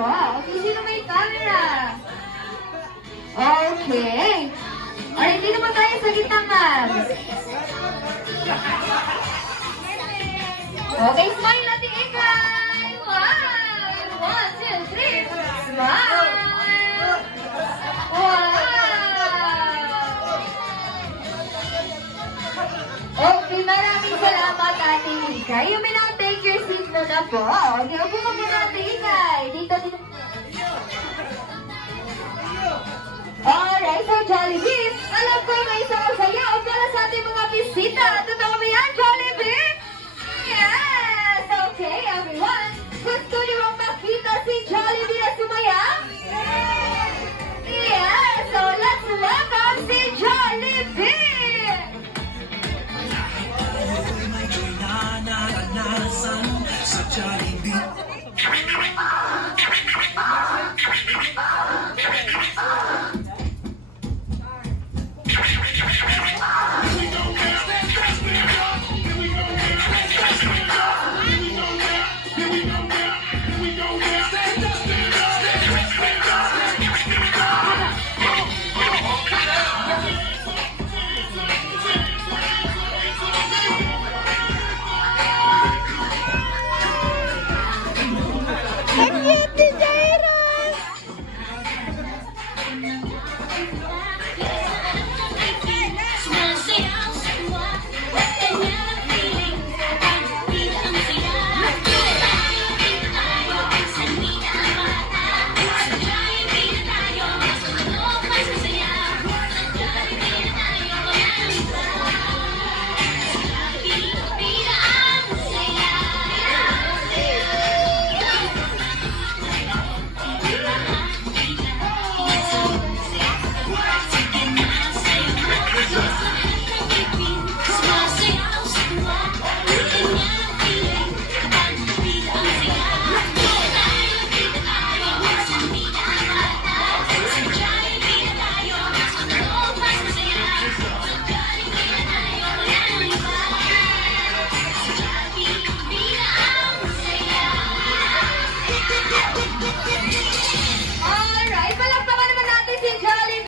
po. Okay, sino may camera? Okay. Alright, dito naman tayo sa gitna, ma'am. Okay, smile natin, Ikay! Wow! 1, 2, 3. Smile! Wow! Okay, maraming salamat, Ate Ikay. You may now take your seat muna po. Okay, upo ka muna, Ate Ikay. Dito. Alright, so Jollibee, alam ko may isang masaya para sa ating mga bisita. Totoo ba yan?